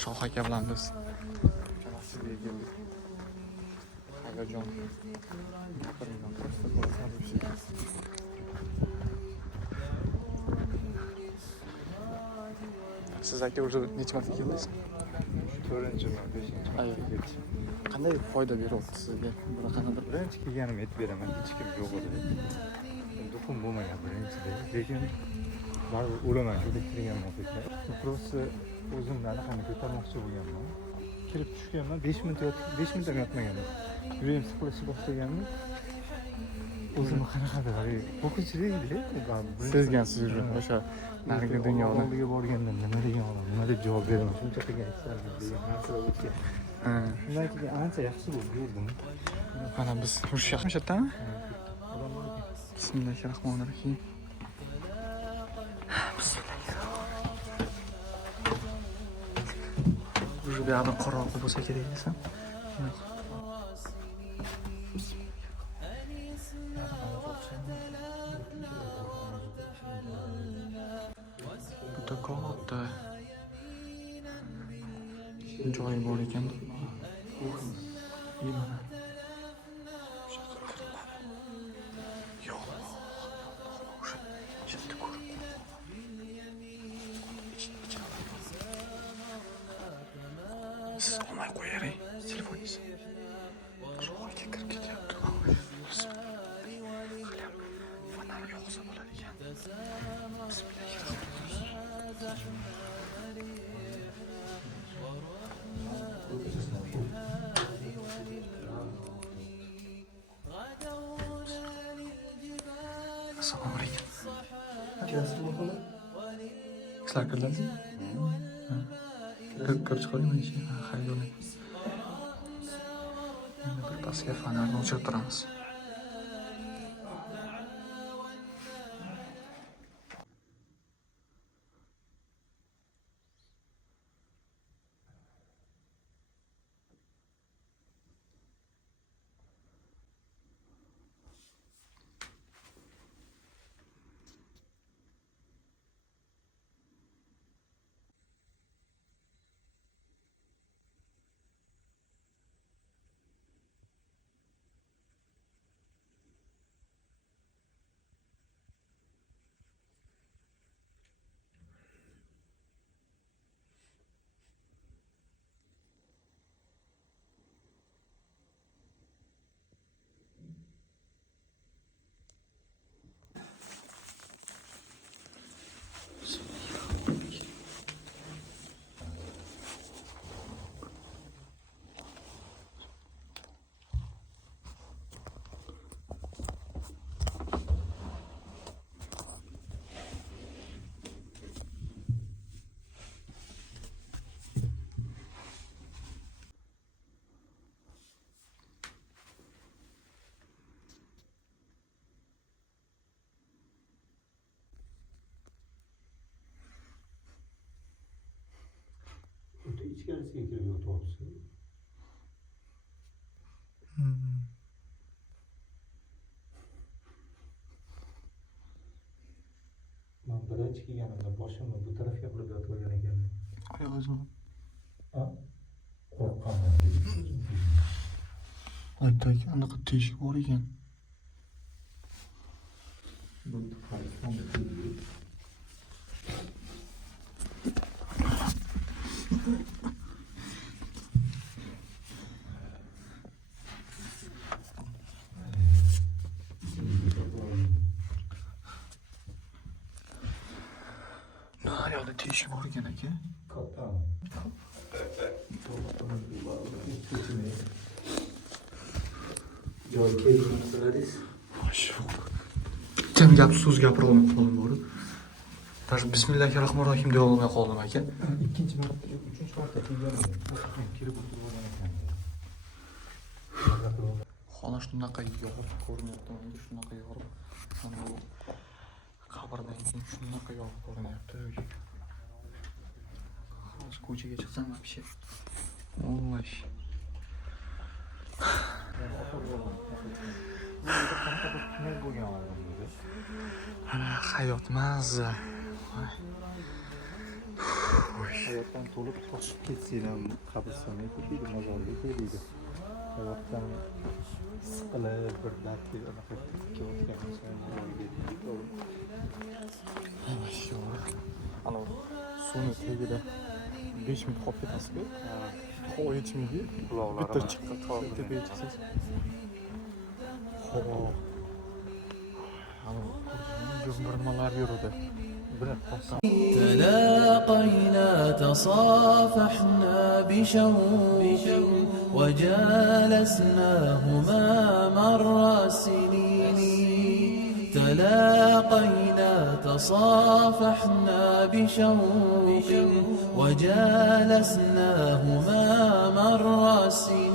Shoh aka bilan biz Kanastiga keldik. Hayajon. Gapirmayman, просто qo'rqib yuribsiz. Siz aka уже necha marta keldingiz? 4-mi, 5-chi marta kelishim. Qanday foyda beryapti sizga bunaqadir? Birinchi kelganim aytib beraman, hech kim yo'q edi. Duxum bo'lmagan birinchida. Lekin baribir o'laman shu kirgan motosiklet. Просто o'zimni anaqani ko'tarmoqchi bo'lganman. Kirib tushganman, 5 minut ham yotmaganman. Yuragim siqilishni boshlaganmi? O'zimni qanaqadir qo'rqinchli edi. Sezgansiz уже o'sha narigi dunyoni. Oldiga borganda nima degan odam, nima deb javob beraman, shuncha qilgan ishlarni degan narsalar o'tgan. Shundan keyin ancha yaxshi bo'lib yurdim. Mana biz urishyapmiz shu yerdami? Bismillahirrohmanirrohim. Уже bu yoqda qorong'i bo'lsa kerak desam. Bitta katta joy bor ekan. Mana siz olmay qo'yavering telefoningizni. Ro'yga kirib ketyapti. Fonar yo'qsa bo'ladi ekan. Assalomu alaykum. Sizlar kirdilaringizmi? Kirib chiqoling mana shu. Xayr yo'ling. Endi bir pastga fonarni o'chirib turamiz. İçerisiga kirib yotyapsiz. Ben birinchi kelganimda boshimni bu tarafga burib yotib olgan ekanman. Oyog'ingizni. Qo'rqqanman. Aytdiki, anaqa teshik bor ekan. Ne yoqda teshik bor ekan aka? Kattami? Joy kelgan qiladingiz. Bitta gap so'z gapira olmay qoldim bor. Даже Bismillahirrohmanirrohim deya olmay qoldim aka. Ikkinchi marta, uchinchi marta kelganim. Kirib o'tirgan ekan. Xona shunaqa yorib ko'rinyapti, menga shunaqa yorib. Mana bu qabrdan keyin shunaqa yorib ko'rinyapti. Hozir ko'chaga chiqsam вообще. Oy. qanaqa bir tunnel bo'lgan oldin dedi. Ana hayot mazza. Hayotdan to'lib toshib ketsang ham qabristonga ketmaydi, mozorga kelmaydi. Hayotdan siqilib bir dardli anaqa ketayotgan inson Ana suvni tagida 5 minut qolib ketasiz-ku. Havo yetishmaydi. Bitta chiqqa tepaga chiqsiz. Havo. Ana yurmalar yuradi. تلاقينا تصافحنا بشوق وجالسناهما مر السنين تلاقينا تصافحنا بشوق وجالسناهما مر السنين